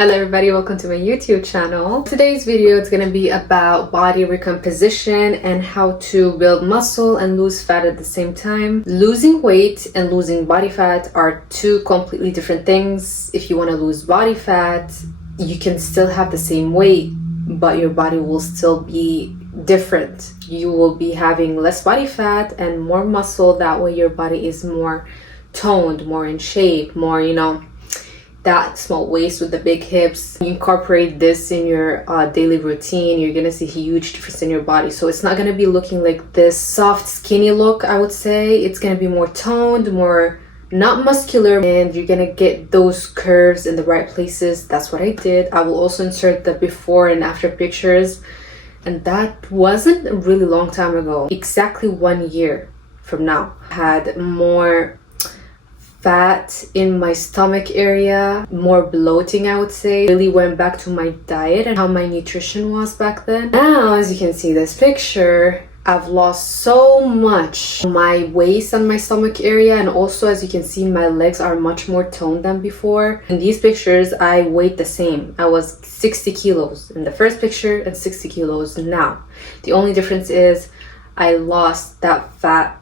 Hello everybody, welcome to my YouTube channel. Today's video is going to be about body recomposition and how to build muscle and lose fat at the same time. Losing weight and losing body fat are two completely different things. If you want to lose body fat, you can still have the same weight, but your body will still be different. You will be having less body fat and more muscle. That way your body is more toned, more in shape, more, that small waist with the big hips. You incorporate this in your daily routine, you're gonna see a huge difference in your body. So it's not gonna be looking like this soft skinny look, I would say. It's gonna be more toned, more not muscular, and you're gonna get those curves in the right places. That's what I did. I will also insert the before and after pictures, and that wasn't a really long time ago. Exactly 1 year from now, I had more fat in my stomach area, more bloating, I would say. Really went back to my diet and how my nutrition was back then. Now, as you can see this picture, I've lost so much. My waist and my stomach area, and also as you can see, my legs are much more toned than before. In these pictures, I weighed the same. I was 60 kilos in the first picture and 60 kilos now. The only difference is I lost that fat,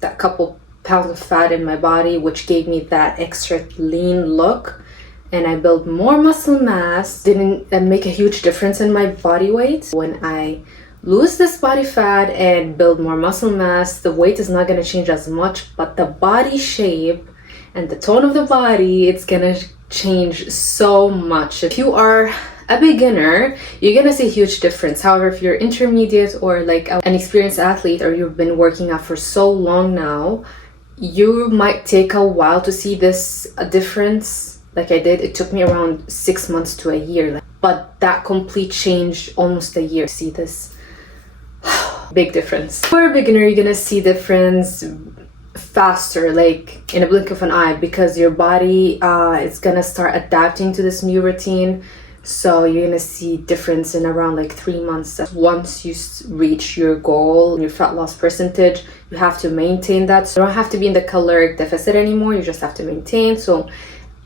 that couple pounds of fat in my body, which gave me that extra lean look, and I built more muscle mass. Didn't make a huge difference in my body weight. When I lose this body fat and build more muscle mass, the weight is not going to change as much, but the body shape and the tone of the body, it's going to change so much. If you are a beginner, you're gonna see a huge difference. However, if you're intermediate or like an experienced athlete, or you've been working out for so long now, you might take a while to see this difference. Like I did, it took me around 6 months to a year, but that complete change almost a year. See this big difference. For a beginner, you're gonna see difference faster, like in a blink of an eye, because your body is gonna start adapting to this new routine. So you're gonna see difference in around like 3 months. Once you reach your goal, your fat loss percentage, you have to maintain that. So you don't have to be in the caloric deficit anymore, you just have to maintain. So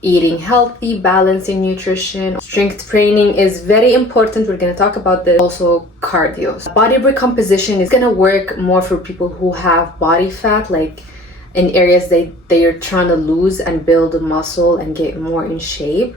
eating healthy, balancing nutrition, strength training is very important. We're gonna talk about this. Also cardio. Body recomposition is gonna work more for people who have body fat, like in areas they are trying to lose and build muscle and get more in shape.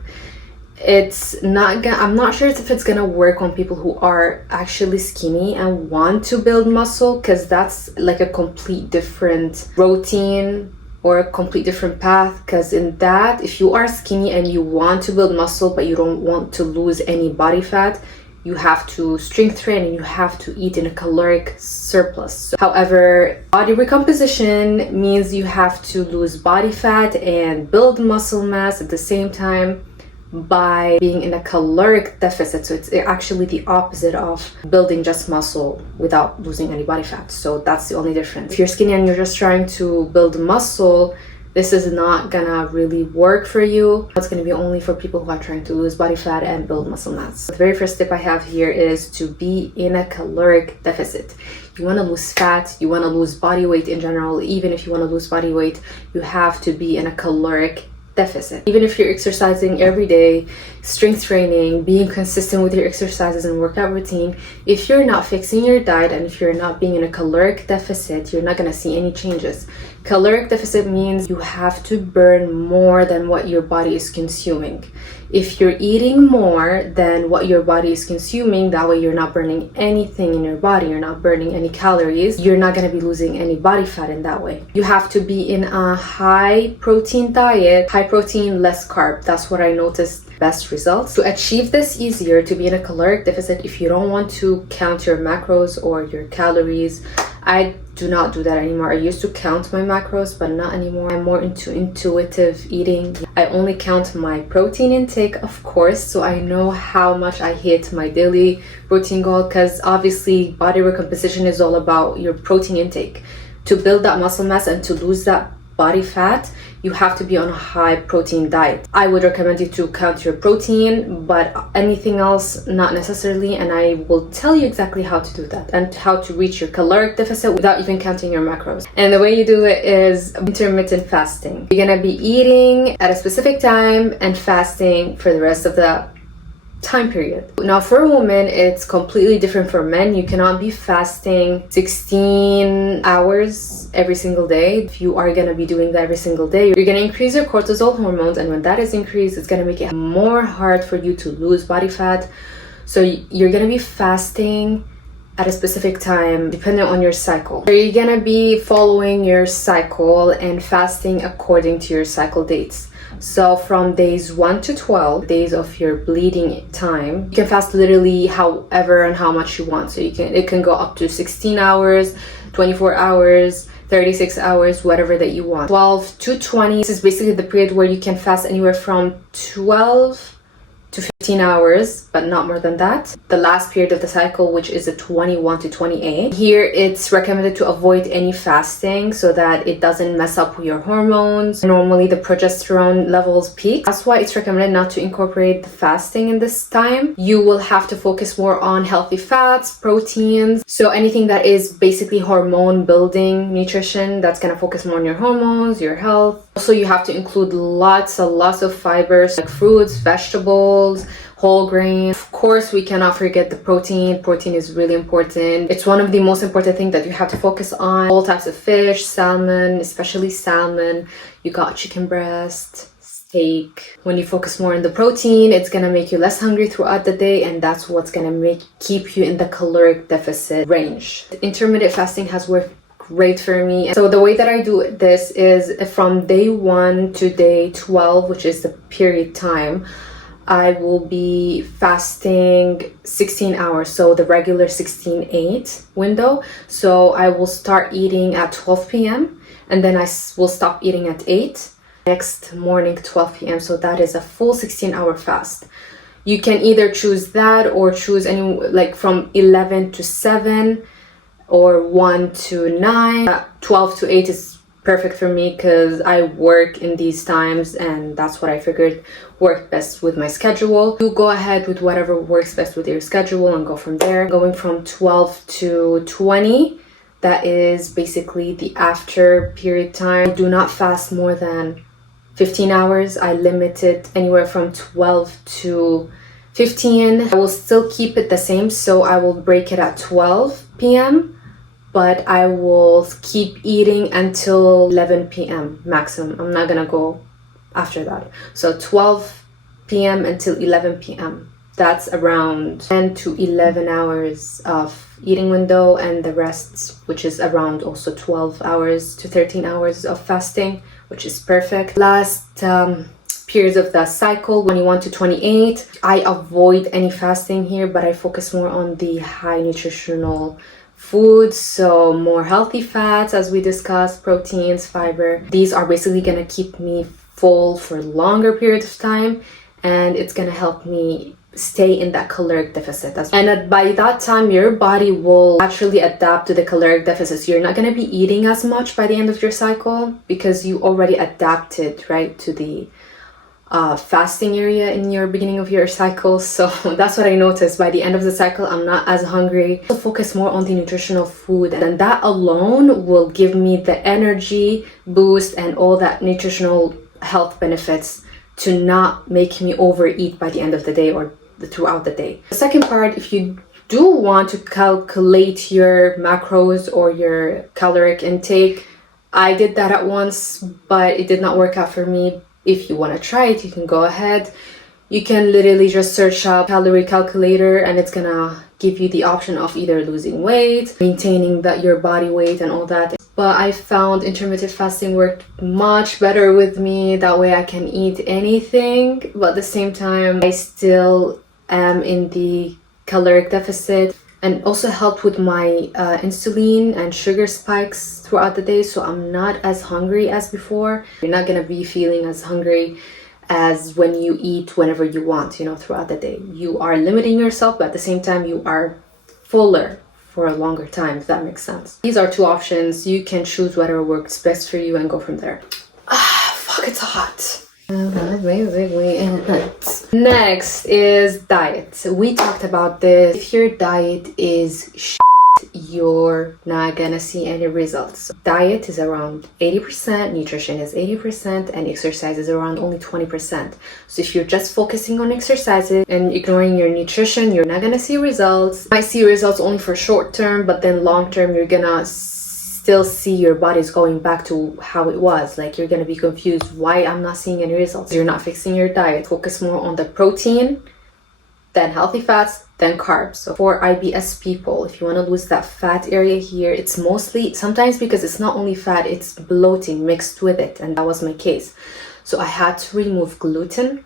I'm not sure if it's gonna work on people who are actually skinny and want to build muscle, because that's like a complete different routine or a complete different path. Because in that, if you are skinny and you want to build muscle but you don't want to lose any body fat, you have to strength train and you have to eat in a caloric surplus. However, body recomposition means you have to lose body fat and build muscle mass at the same time by being in a caloric deficit. So it's actually the opposite of building just muscle without losing any body fat. So that's the only difference. If you're skinny and you're just trying to build muscle, this is not gonna really work for you. It's gonna be only for people who are trying to lose body fat and build muscle mass. The very first tip I have here is to be in a caloric deficit. You want to lose fat, you want to lose body weight in general. Even if you want to lose body weight, you have to be in a caloric deficit. Even if you're exercising every day, strength training, being consistent with your exercises and workout routine, if you're not fixing your diet and if you're not being in a caloric deficit, you're not going to see any changes. Caloric deficit means you have to burn more than what your body is consuming. If you're eating more than what your body is consuming, that way you're not burning anything in your body, you're not burning any calories, you're not going to be losing any body fat in that way. You have to be in a high protein diet, high protein, less carb. That's what I noticed best results. To achieve this easier, to be in a caloric deficit, if you don't want to count your macros or your calories, I do not do that anymore. I used to count my macros, but not anymore. I'm more into intuitive eating. I only count my protein intake, of course, so I know how much I hit my daily protein goal, because obviously body recomposition is all about your protein intake. To build that muscle mass and to lose that body fat, you have to be on a high protein diet. I would recommend you to count your protein, but anything else, not necessarily. And I will tell you exactly how to do that and how to reach your caloric deficit without even counting your macros. And the way you do it is intermittent fasting. You're gonna be eating at a specific time and fasting for the rest of the time period. Now for a woman, it's completely different from men. You cannot be fasting 16 hours every single day. If you are going to be doing that every single day, you're going to increase your cortisol hormones, and when that is increased, it's going to make it more hard for you to lose body fat. So you're going to be fasting at a specific time depending on your cycle. So you're going to be following your cycle and fasting according to your cycle dates. So from days 1 to 12, days of your bleeding time, you can fast literally however and how much you want. So it can go up to 16 hours, 24 hours, 36 hours, whatever that you want. 12 to 20, this is basically the period where you can fast anywhere from 12 to 15 hours, but not more than that. The last period of the cycle, which is the 21 to 28. Here, it's recommended to avoid any fasting so that it doesn't mess up your hormones. Normally, the progesterone levels peak. That's why it's recommended not to incorporate the fasting in this time. You will have to focus more on healthy fats, proteins. So anything that is basically hormone building nutrition, that's going to focus more on your hormones, your health. Also, you have to include lots of fibers like fruits, vegetables, whole grains. Of course, we cannot forget the protein. Protein is really important. It's one of the most important things that you have to focus on. All types of fish, salmon, especially salmon. You got chicken breast, steak. When you focus more on the protein, it's gonna make you less hungry throughout the day, and that's what's gonna keep you in the caloric deficit range. Intermittent fasting has worked great for me. So the way that I do this is from day 1 to day 12, which is the period time, I will be fasting 16 hours, so the regular 16-8 window. So I will start eating at 12 p.m. and then I will stop eating at 8. Next morning, 12 p.m. So that is a full 16-hour fast. You can either choose that or choose any, like from 11 to 7 or 1 to 9. 12 to 8 is perfect for me because I work in these times, and that's what I figured worked best with my schedule. You go ahead with whatever works best with your schedule and go from there. Going from 12 to 20, that is basically the after period time. I do not fast more than 15 hours. I limit it anywhere from 12 to 15. I will still keep it the same, so I will break it at 12 p.m. but I will keep eating until 11 p.m. maximum. I'm not gonna go after that. So 12 p.m. until 11 p.m. That's around 10 to 11 hours of eating window, and the rest, which is around also 12 hours to 13 hours of fasting, which is perfect. Last periods of the cycle, 21 to 28, I avoid any fasting here, but I focus more on the high nutritional foods, so more healthy fats, as we discussed, proteins, fiber. These are basically going to keep me full for longer periods of time, and it's going to help me stay in that caloric deficit. And by that time, your body will actually adapt to the caloric deficit. So you're not going to be eating as much by the end of your cycle because you already adapted, right, to the fasting area in your beginning of your cycle. So that's what I noticed. By the end of the cycle, I'm not as hungry. So focus more on the nutritional food, and that alone will give me the energy boost and all that nutritional health benefits to not make me overeat by the end of the day or throughout the day. The second part, if you do want to calculate your macros or your caloric intake, I did that at once, but it did not work out for me. If you want to try it, you can go ahead. You can literally just search up calorie calculator, and it's gonna give you the option of either losing weight, maintaining your body weight and all that. But I found intermittent fasting worked much better with me. That way I can eat anything, but at the same time I still am in the caloric deficit, and also helped with my insulin and sugar spikes throughout the day, so I'm not as hungry as before. You're not gonna be feeling as hungry as when you eat whenever you want, throughout the day. You are limiting yourself, but at the same time you are fuller for a longer time, if that makes sense. These are two options. You can choose whatever works best for you and go from there. Fuck, it's hot. Next is diet. We talked about this. If your diet is you're not gonna see any results. Diet is around 80%, nutrition is 80%, and exercise is around only 20%. So if you're just focusing on exercises and ignoring your nutrition, you're not gonna see results. You might see results only for short term, but then long term you're gonna still see your body's going back to how it was. Like, you're gonna be confused why I'm not seeing any results. You're not fixing your diet. Focus more on the protein, then healthy fats, then carbs. So for IBS people, if you want to lose that fat area here, it's mostly, sometimes because it's not only fat, it's bloating mixed with it, and that was my case. So I had to remove gluten.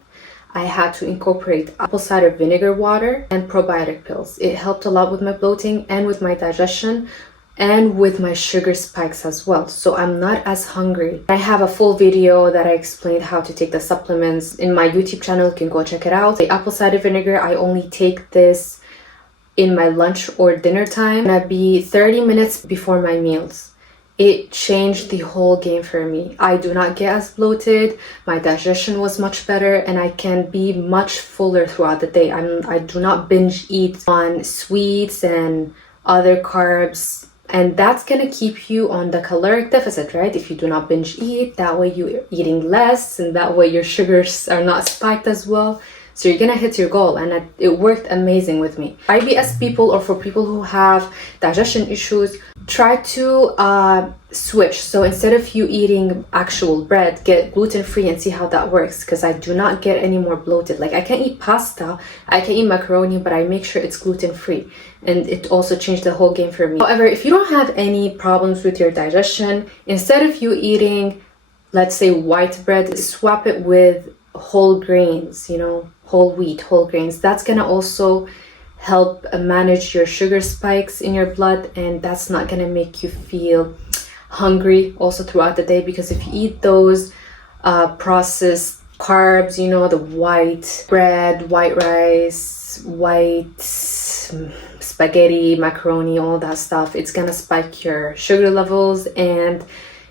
I had to incorporate apple cider vinegar water and probiotic pills. It helped a lot with my bloating and with my digestion and with my sugar spikes as well. So I'm not as hungry. I have a full video that I explained how to take the supplements in my YouTube channel. You can go check it out. The apple cider vinegar, I only take this in my lunch or dinner time. I'd be 30 minutes before my meals. It changed the whole game for me. I do not get as bloated. My digestion was much better, and I can be much fuller throughout the day. I do not binge eat on sweets and other carbs. And that's gonna keep you on the caloric deficit, right? If you do not binge eat, that way you're eating less, and that way your sugars are not spiked as well. So you're gonna hit your goal, and it worked amazing with me. IBS people, or for people who have digestion issues, try to switch. So instead of you eating actual bread, get gluten-free and see how that works, because I do not get any more bloated. Like, I can eat pasta, I can eat macaroni, but I make sure it's gluten-free, and it also changed the whole game for me. However, if you don't have any problems with your digestion, instead of you eating, let's say, white bread, swap it with whole grains, you know, whole wheat, whole grains. That's gonna also help manage your sugar spikes in your blood, and that's not gonna make you feel hungry also throughout the day, because if you eat those processed carbs, you know, the white bread, white rice, white spaghetti, macaroni, all that stuff, it's gonna spike your sugar levels, and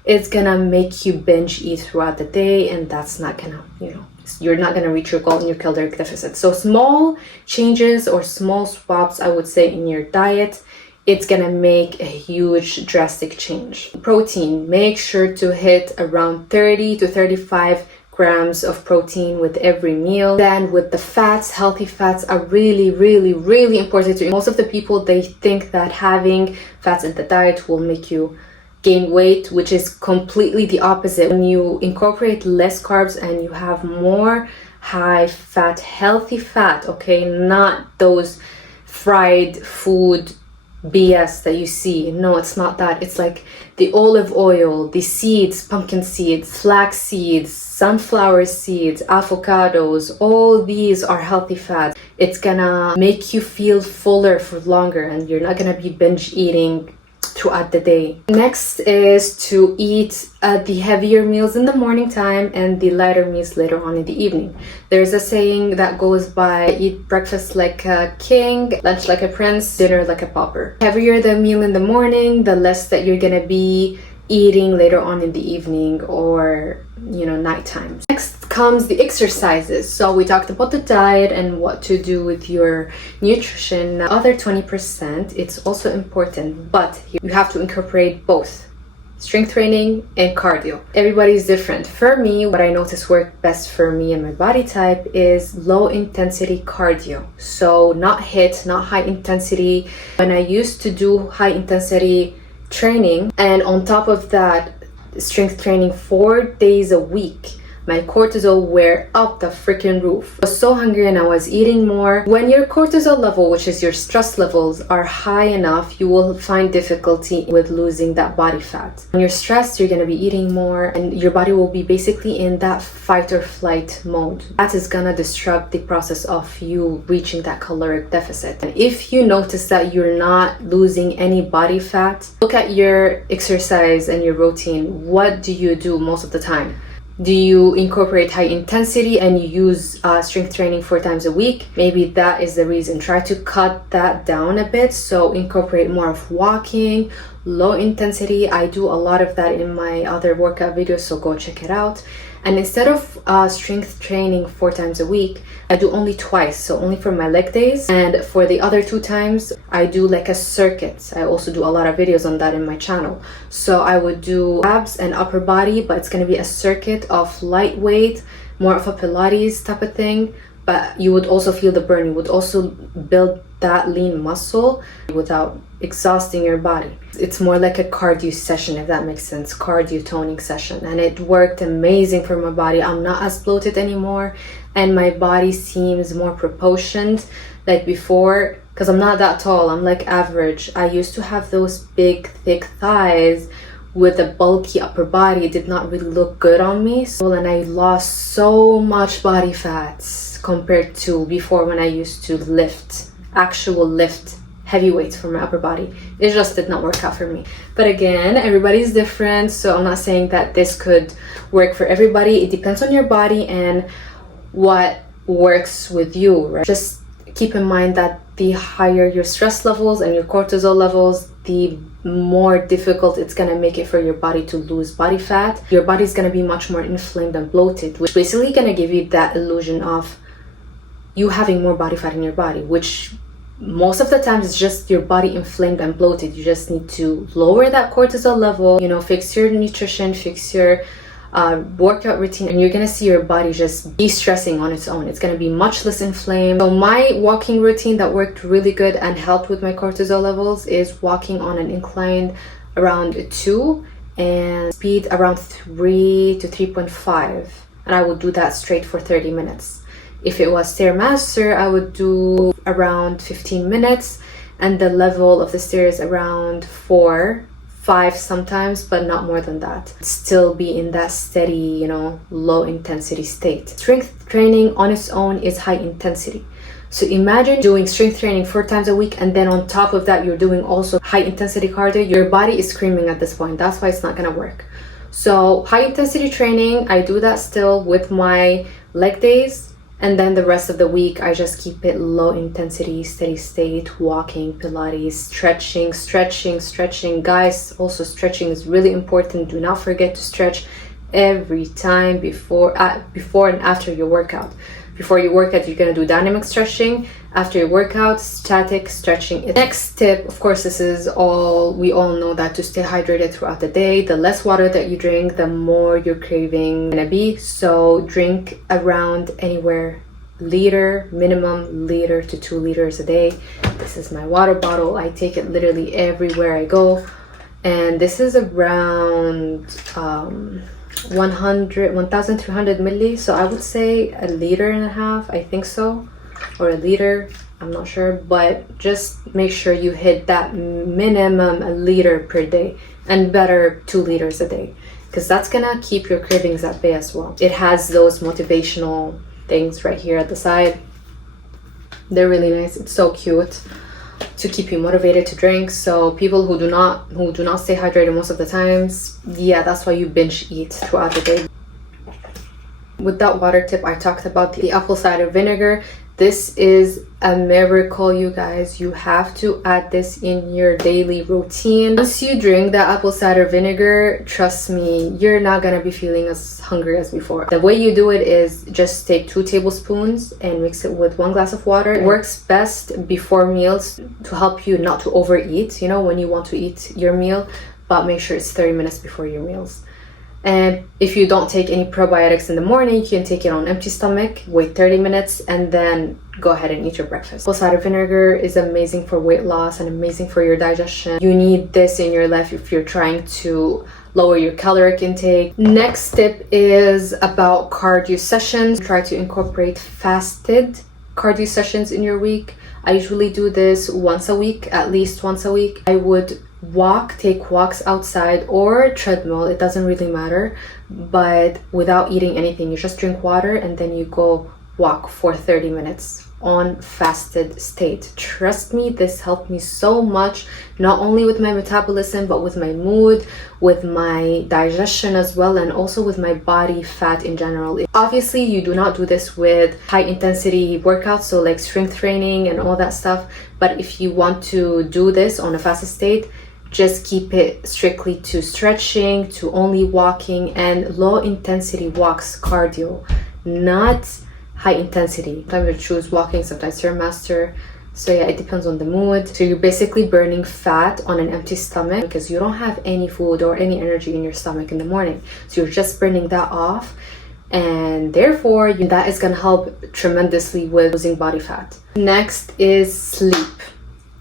it's gonna make you binge eat throughout the day, and that's not gonna, you know, you're not gonna reach your goal in your caloric deficit. So small changes or small swaps, I would say, in your diet, it's gonna make a huge drastic change. Protein, make sure to hit around 30 to 35 grams of protein with every meal. Then with the fats, healthy fats are really, really, really important to you. Most of the people, they think that having fats in the diet will make you gain weight, which is completely the opposite. When you incorporate less carbs and you have more high fat, healthy fat, okay, not those fried food BS that you see. No, it's not that. It's like the olive oil, the seeds, pumpkin seeds, flax seeds, sunflower seeds, avocados, all these are healthy fats. It's gonna make you feel fuller for longer, and you're not gonna be binge eating throughout the day. Next is to eat the heavier meals in the morning time and the lighter meals later on in the evening. There's a saying that goes by, eat breakfast like a king, lunch like a prince, dinner like a pauper. Heavier the meal in the morning, the less that you're gonna be eating later on in the evening or, you know, nighttime. Next comes the exercises. So we talked about the diet and what to do with your nutrition. The other 20%, it's also important, but you have to incorporate both strength training and cardio. Everybody's different. For me, what I noticed worked best for me and my body type is low intensity cardio. So not HIIT, not high intensity. When I used to do high intensity training, and on top of that strength training 4 days a week, my cortisol were up the freaking roof. I was so hungry and I was eating more. When your cortisol level, which is your stress levels, are high enough, you will find difficulty with losing that body fat. When you're stressed, you're going to be eating more, and your body will be basically in that fight or flight mode. That is going to disrupt the process of you reaching that caloric deficit. And if you notice that you're not losing any body fat, look at your exercise and your routine. What do you do most of the time? Do you incorporate high intensity and you use strength training 4 times a week? Maybe that is the reason. Try to cut that down a bit. So incorporate more of walking, low intensity. I do a lot of that in my other workout videos, so go check it out. And instead of strength training 4 times a week, I do only twice, so only for my leg days. And for the other 2 times, I do like a circuit. I also do a lot of videos on that in my channel. So I would do abs and upper body, but it's going to be a circuit of lightweight, more of a Pilates type of thing. But you would also feel the burn. You would also build that lean muscle without exhausting your body. It's more like a cardio session, if that makes sense. Cardio toning session. And it worked amazing for my body. I'm not as bloated anymore. And my body seems more proportioned like before. Because I'm not that tall. I'm like average. I used to have those big, thick thighs with a bulky upper body. It did not really look good on me. And I lost so much body fats compared to before, when I used to lift heavy weights for my upper body. It just did not work out for me. But again, everybody's different, so I'm not saying that this could work for everybody. It depends on your body and what works with you, right? Just keep in mind that the higher your stress levels and your cortisol levels, the more difficult it's going to make it for your body to lose body fat. Your body's going to be much more inflamed and bloated, which is basically going to give you that illusion of you having more body fat in your body, which most of the times it's just your body inflamed and bloated. You just need to lower that cortisol level, you know, fix your nutrition, fix your workout routine, and you're gonna see your body just de-stressing on its own. It's gonna be much less inflamed. So my walking routine that worked really good and helped with my cortisol levels is walking on an incline around 2 and speed around 3 to 3.5, and I would do that straight for 30 minutes. If it was Stairmaster, I would do around 15 minutes, and the level of the stairs around 4, 5 sometimes, but not more than that. Still be in that steady, you know, low intensity state. Strength training on its own is high intensity. So imagine doing strength training 4 times a week, and then on top of that, you're doing also high intensity cardio. Your body is screaming at this point. That's why it's not gonna work. So high intensity training, I do that still with my leg days. And then the rest of the week, I just keep it low intensity, steady state, walking, Pilates, stretching. Guys, also stretching is really important. Do not forget to stretch every time before and after your workout. Before your workout, you're gonna do dynamic stretching. After your workout, static stretching. Next tip, of course, this is we all know that to stay hydrated throughout the day, the less water that you drink, the more your craving gonna be. So drink around anywhere minimum liter to 2 liters a day. This is my water bottle. I take it literally everywhere I go. And this is around 1,300 milli. So I would say 1.5 liters, I think so. Or 1 liter, I'm not sure, but just make sure you hit that minimum 1 liter per day, and better 2 liters a day, because that's gonna keep your cravings at bay as well. It has those motivational things right here at the side. They're really nice. It's so cute to keep you motivated to drink. So people who do not stay hydrated most of the times, yeah, that's why you binge eat throughout the day. With that water tip, I talked about the apple cider vinegar. This is a miracle, you guys. You have to add this in your daily routine. Once you drink the apple cider vinegar, trust me, you're not gonna be feeling as hungry as before. The way you do it is just take 2 tablespoons and mix it with 1 glass of water. It works best before meals to help you not to overeat, you know, when you want to eat your meal, but make sure it's 30 minutes before your meals. And if you don't take any probiotics in the morning, you can take it on empty stomach, wait 30 minutes, and then go ahead and eat your breakfast. Apple cider vinegar is amazing for weight loss and amazing for your digestion. You need this in your life if you're trying to lower your caloric intake. Next tip is about cardio sessions. Try to incorporate fasted cardio sessions in your week. I usually do this once a week, at least once a week. I would take walks outside or treadmill, it doesn't really matter, but without eating anything. You just drink water and then you go walk for 30 minutes on fasted state. Trust me, this helped me so much, not only with my metabolism, but with my mood, with my digestion as well, and also with my body fat in general. Obviously, you do not do this with high intensity workouts, so like strength training and all that stuff, but if you want to do this on a fasted state, just keep it strictly to stretching, to only walking, and low intensity walks, cardio, not high intensity. Sometimes you choose walking, sometimes you're a master. So yeah, it depends on the mood. So you're basically burning fat on an empty stomach because you don't have any food or any energy in your stomach in the morning. So you're just burning that off, and therefore that is going to help tremendously with losing body fat. Next is sleep.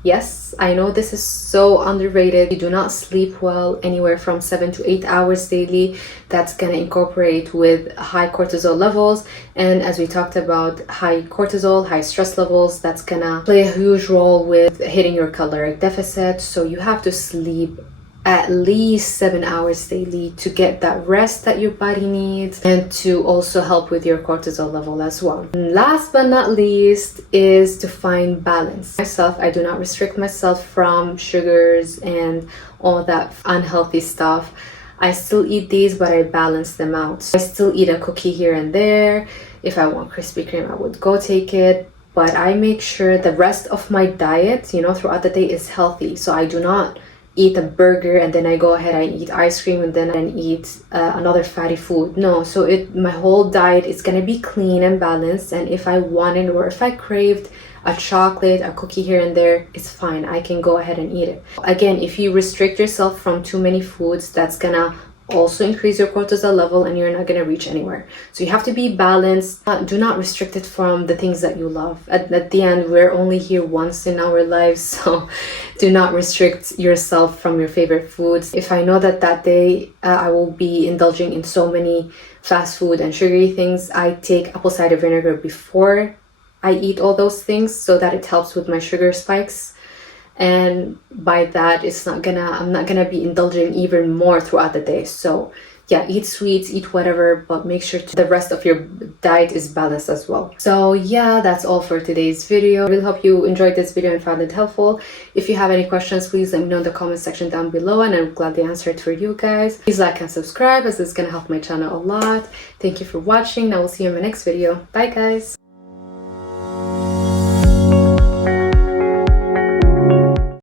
Yes, I know this is so underrated. You do not sleep well, anywhere from 7 to 8 hours daily. That's going to incorporate with high cortisol levels. And as we talked about, high cortisol, high stress levels, that's going to play a huge role with hitting your caloric deficit. So you have to sleep at least 7 hours daily to get that rest that your body needs and to also help with your cortisol level as well. And last but not least is to find balance. Myself, I do not restrict myself from sugars and all that unhealthy stuff. I still eat these, but I balance them out. I still eat a cookie here and there. If I want Krispy Kreme, I would go take it. But I make sure the rest of my diet, throughout the day is healthy. So I do not eat a burger and then I go ahead and eat ice cream and then I eat another fatty food. No, so my whole diet is gonna be clean and balanced, and if I wanted or if I craved a chocolate, a cookie here and there, it's fine. I can go ahead and eat it. Again, if you restrict yourself from too many foods, that's gonna also increase your cortisol level and you're not going to reach anywhere. So you have to be balanced. Do not restrict it from the things that you love. At the end, we're only here once in our lives, so do not restrict yourself from your favorite foods. If I know that day I will be indulging in so many fast food and sugary things, I take apple cider vinegar before I eat all those things so that it helps with my sugar spikes. And by that, I'm not gonna be indulging even more throughout the day. So yeah, eat sweets, eat whatever, but make sure the rest of your diet is balanced as well. So yeah, that's all for today's video. I really hope you enjoyed this video and found it helpful. If you have any questions, please let me know in the comment section down below and I'll gladly answer it for you guys. Please like and subscribe as it's gonna help my channel a lot. Thank you for watching. I will see you in my next video. Bye guys.